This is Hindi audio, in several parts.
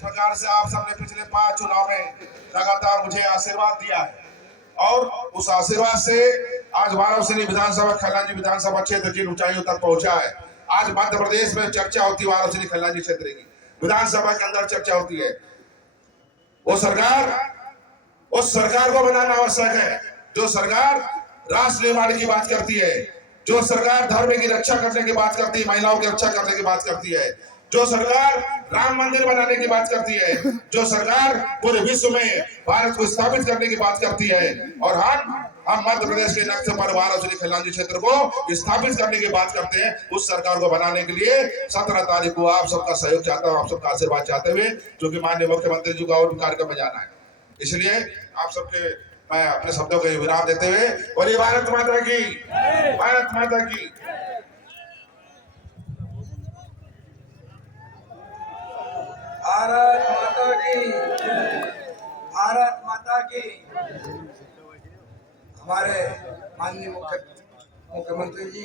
प्रकार से आप सबने पिछले 5 चुनाव में लगातार मुझे आशीर्वाद दिया है और उस आशीर्वाद से आज वाराणसी विधानसभा खैलानी विधानसभा क्षेत्र की ऊंचाइयों तक पहुंचा है। आज मध्य प्रदेश में चर्चा होती है वाराणसी खैलानी क्षेत्र की, विधानसभा के अंदर चर्चा होती है। उस सरकार को बनाना आवश्यक है जो सरकार राष्ट्र निर्माण की बात करती है, जो सरकार धर्म की रक्षा करने की बात करती है, महिलाओं की रक्षा करने की बात करती है, जो सरकार राम मंदिर बनाने की बात करती है, जो सरकार पूरे विश्व में भारत को स्थापित करने की बात करती है। और हम मध्य प्रदेश के नक्शे पर वाराणसी खैलानी क्षेत्र को स्थापित करने की बात करते हैं। उस सरकार को बनाने के लिए 17 तारीख को आप सबका सहयोग चाहता हूँ, आप सबका आशीर्वाद चाहते हुए, जो कि माननीय मुख्यमंत्री जी को और कार्यक्रम में जाना है। इसलिए आप सबके मैं अपने शब्दों को विराम देते हुए बोलिए भारत माता की, भारत माता की। भारत माता की, भारत माता की। हमारे माननीय मुख्यमंत्री जी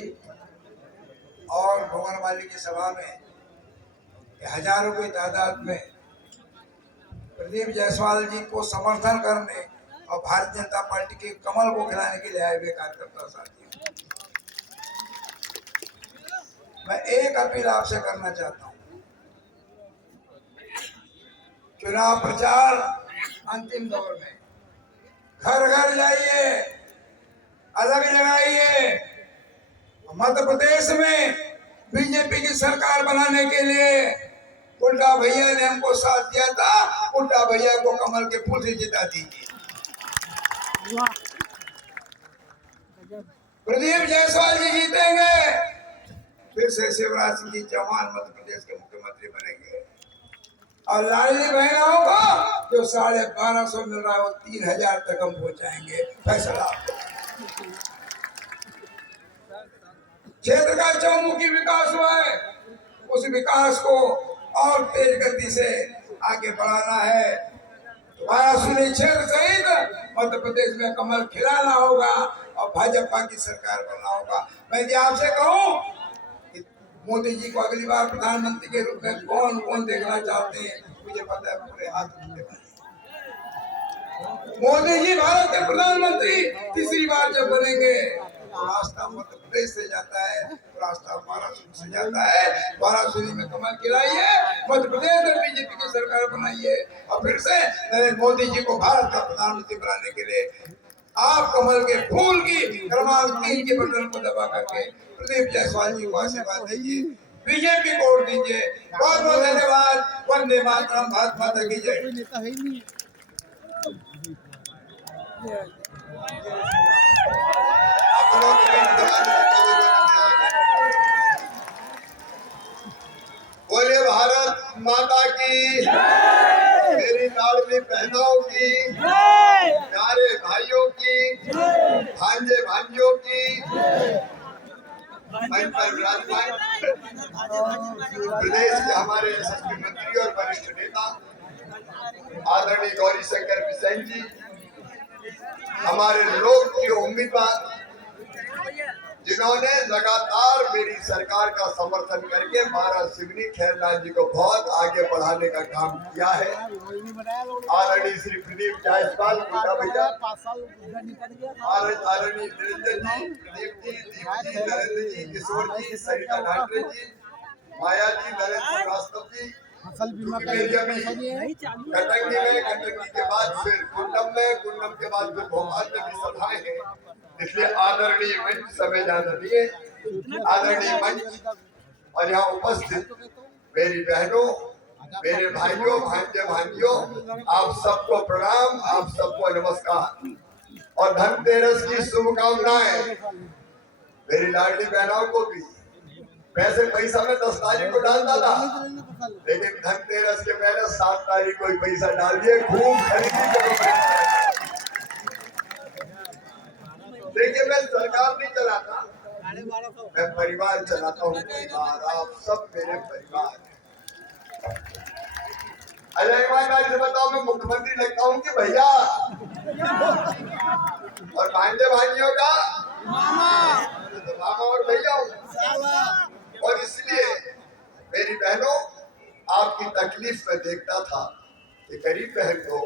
और भवन वाली की सभा में हजारों की तादाद में प्रदीप जायसवाल जी को समर्थन करने और भारतीय जनता पार्टी के कमल को खिलाने के लिए आए हुए कार्यकर्ता साथियों, मैं एक अपील आपसे करना चाहता हूं। चुनाव प्रचार अंतिम दौर में, घर घर जाइए, अलग जगाइए। मध्य प्रदेश में बीजेपी की सरकार बनाने के लिए उल्टा भैया ने हमको साथ दिया था, उल्टा भैया को कमल के फूल से जिता दीजिए। प्रदीप जायसवाल जी जीतेंगे, फिर से शिवराज सिंह जी चौहान मध्य प्रदेश के मुख्यमंत्री बनेंगे और लाडली बहनों को जो 1250 मिल रहा है वो 3000 तक हम पहुंचाएंगे। फैसला क्षेत्र का चौमुखी विकास हुआ है, उस विकास को और तेज गति से आगे बढ़ाना है। वाराणसी क्षेत्र सहित मध्य प्रदेश में कमल खिलाना होगा और भाजपा की सरकार बनना होगा। मैं आपसे कहूं कि मोदी जी को अगली बार प्रधानमंत्री के रूप में कौन कौन देखना चाहते हैं, मुझे पता है पूरे हाथ उठने वाले। मोदी जी भारत के प्रधानमंत्री तीसरी बार जब बनेंगे, रास्ता मध्य प्रदेश से जाता है, रास्ता वाराणसी से जाता है। वाराणसी में कमल खिलाइए, मध्य प्रदेश में बीजेपी की सरकार बनाइए और फिर से नरेंद्र मोदी जी को भारत का प्रधानमंत्री बनाने के लिए आप कमल के फूल की क्रमांक 3 के बटन को दबा करके प्रदीप जायसवाल जी को आशीर्वाद दीजिए, बीजेपी को वोट दीजिए। बहुत बहुत धन्यवाद। वंदे मातरम। भारत माता की जय। बोले भारत माता की, मेरी लाडली बहनों की, प्यारे भाइयों की, भांजे भांजियों की, मंच पर विराजमान प्रदेश के हमारे यशस्वी मंत्री और वरिष्ठ नेता आदरणीय गौरी शंकर बिसेन जी, हमारे लोकप्रिय उम्मीदवार जिन्होंने लगातार मेरी सरकार का समर्थन करके वाराणसी खैरलाल जी को बहुत आगे बढ़ाने का काम किया है। आदरणीय श्री प्रदीप जायसवाल भैया, आदरणीय निरंजन जी, प्रदीप जी, दीप जी, नरेंद्र जी, किशोर जी, सरिता ढांडरे जी, माया जी, नरेंद्र श्रीवास्तव जी, मेरी अभी कटंगी के बाद फिर कुंडम के बाद फिर भोपाल में भी सभाएं हैं, इसलिए आदरणीय मंच समय जाना दिए। आदरणीय मंच और यहाँ उपस्थित मेरी बहनों, मेरे भाइयों, भांजे भांजियों, आप सबको प्रणाम, आप सबको नमस्कार और धनतेरस की शुभकामनाएं। मेरी लाडली बहनों को भी वैसे पैसा में 10 तारीख को डालता था, लेकिन धनतेरस के पहले 7 तारीख को ही पैसा डाल दिए, खूब खरीदी। देखिए, मैं सरकार नहीं चलाता, मैं परिवार चलाता हूँ। परिवार, आप सब मेरे परिवार। अरे ईमानदारी से बताओ, मैं मुख्यमंत्री लगता हूँ कि भैया? और भांजे भाइयों का तो मामा और भैया हूँ। और इसलिए मेरी बहनों, आपकी तकलीफ में देखता था कि गरीब बहन को,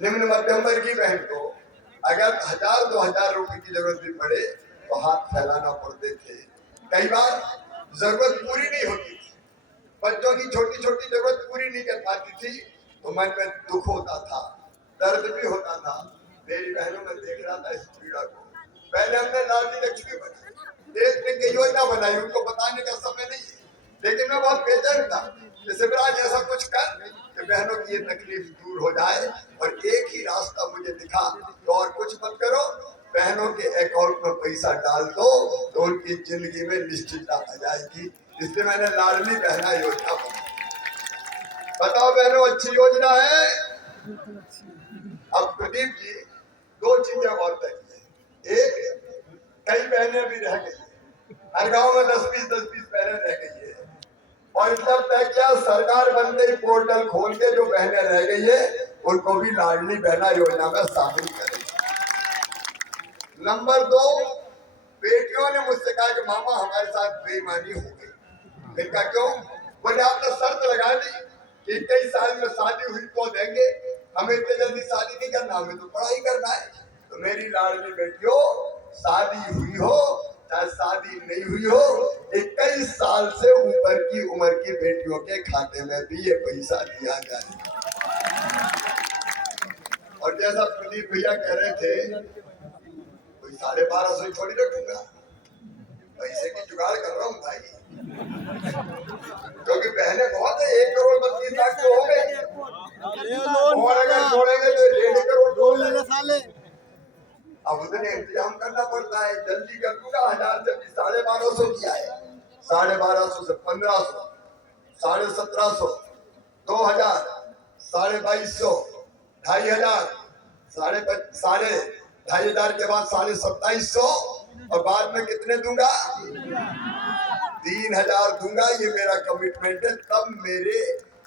निम्न मध्यम वर्गीय बहन को अगर 1000-2000 रुपए की जरूरत भी पड़े तो हाथ फैलाना पड़ते थे। कई बार जरूरत पूरी नहीं होती थी, बच्चों की छोटी छोटी जरूरत पूरी नहीं कर पाती थी, तो मन में दुख होता था, दर्द भी होता था। मेरी बहनों में देख रहा था इस पीड़ा को। पहले हमने लाडली लक्ष्मी बनाई, देश में की योजना बनाई, उनको बताने का समय नहीं है, लेकिन मैं बहुत बेचैन था कि शिवराज ऐसा कुछ कर कि बहनों की ये तकलीफ दूर हो जाए। और एक ही रास्ता मुझे दिखा तो और कुछ मत करो, बहनों के अकाउंट में पैसा डाल दो तो उनकी जिंदगी में निश्चितता आ जाएगी। इसलिए मैंने लाडली बहना योजना बनाई। बताओ बहनों, अच्छी योजना है। अब प्रदीप जी दो चीजें और तय है। एक, कई बहनें भी रह गई, हर गांव में 10-20 बहनें रह गई है, और जब तक क्या सरकार बन गई, पोर्टल खोल के जो बहनें रह गई है उनको भी लाडली बहना योजना में शामिल करें। नंबर 2, बेटियों ने मुझसे कहा कि मामा हमारे साथ बेईमानी हो गई। फिर कहा क्यों? बोले आपने शर्त लगा दी कि 21 साल में शादी हुई तो देंगे, हमें इतने जल्दी शादी नहीं करना, हमें तो पढ़ाई करना है। तो मेरी लाडली बेटियों, शादी हुई हो चाहे शादी नहीं हुई हो, 21 साल से ऊपर की उम्र की बेटियों के खाते में भी ये पैसा दिया जाए। और जैसा प्रदीप भैया कह रहे थे, कोई 1250 थोड़ी रखूंगा, पैसे की जुगाड़ कर रहा हूँ भाई, क्योंकि बहनें बहुत है, 1,32,00,000 तो हो गई, और अगर जोड़ेंगे तो 1.5 करोड़ साले। अब उतने इंतजाम करना पड़ता है। जल्दी कर दूंगा, 1000 से 1250 किया है, 1250 से 1500, 1750, 2000, 2250, 2500, 2500 के बाद 2750, और बाद में कितने दूंगा? 3000 दूंगा। ये मेरा कमिटमेंट है।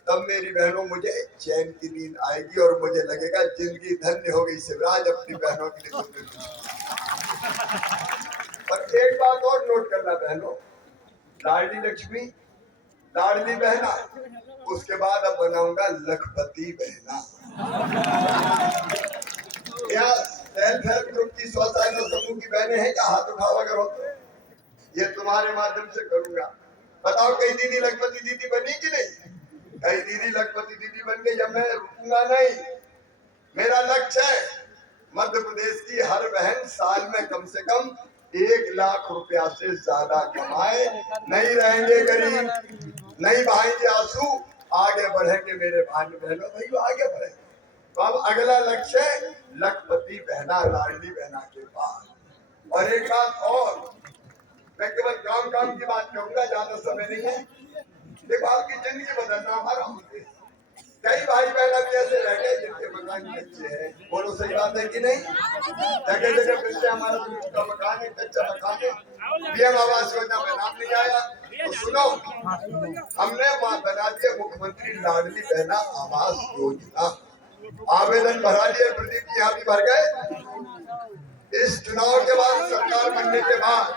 तब मेरी बहनों मुझे चैन की नींद आएगी और मुझे लगेगा जिंदगी धन्य हो गई, शिवराज अपनी बहनों के लिए कुछ नहीं। और एक बात और नोट करना बहनों, लाडली लक्ष्मी, लाडली बहना, उसके बाद अब बनाऊंगा लखपति बहना। क्या सेल्फ हेल्प ग्रुप की स्वसहायता समूह की बहनें हैं क्या? हाथ उठाओ अगर हो तो। ये तुम्हारे माध्यम से करूंगा। बताओ कई दीदी लखपति दीदी बनी कि नहीं? कई दीदी लखपति दीदी बन गई। जब मैं रुकूंगा नहीं, मेरा लक्ष्य है मध्य प्रदेश की हर बहन साल में कम से कम 1 लाख रुपया से ज्यादा कमाए। नहीं रहेंगे गरीब, नहीं बहाएंगे आंसू, आगे बढ़ेंगे मेरे भाई बहनों, भाई आगे बढ़ेंगे। तो अब अगला लक्ष्य है लखपति बहना, लाडली बहना के बाद। और एक बात और, मैं केवल काम की बात करूंगा, ज्यादा समय नहीं है। देखो आपकी जिंदगी बदलना हमारा उद्देश्य। कई भाई बहन अभी ऐसे रह गए जिनके मकान कच्चे हैं, बोलो सही बात है कि नहीं? जगह जगह मिलते हमारा का मकान है, कच्चा मकान है, पीएम आवास योजना में नाम नहीं आया। तो सुनो, हमने वहां बना दिया मुख्यमंत्री लाडली बहना आवास योजना। आवेदन भरा दिए, प्रदीप जी यहाँ भी भर गए। इस चुनाव के बाद, सरकार बनने के बाद,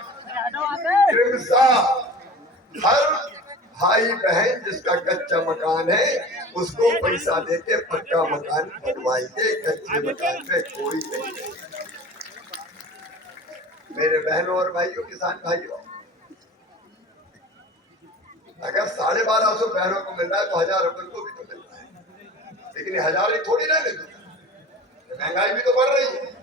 हर भाई बहन जिसका कच्चा मकान है उसको पैसा देके पक्का मकान बनवाएंगे। कच्चे मकान पे कोई नहीं है। मेरे बहनों और भाइयों, किसान भाइयों, अगर 1250 बहनों को मिल रहा है तो 1000 रुपए को भी तो मिल रहा है, लेकिन 1000 ही थोड़ी ना मिलता है, महंगाई भी तो बढ़ रही है।